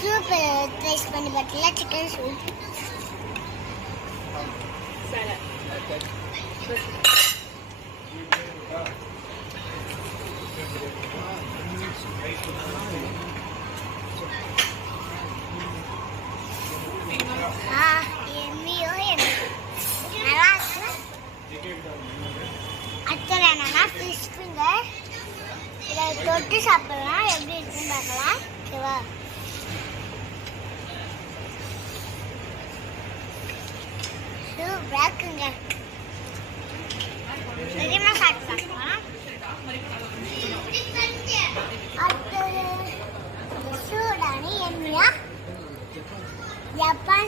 Soup taste பண்ணி பார்த்தீங்களா? Chicken soup. எம்மியோ Emmy நல்லா இருக்கு. அடுத்தது என்னன்னா ஃபிஷ் ஃபிங்கர். இதை தொட்டு சாப்பிடலாம், எப்படி இருக்குன்னு பார்க்கலாம். ஓகேவா? சூப்பராக இருக்குங்க. பெரியமா சாப்பிட்டு பார்க்கலாம். அடுத்தது சூடான எம்மியா ஜப்பான்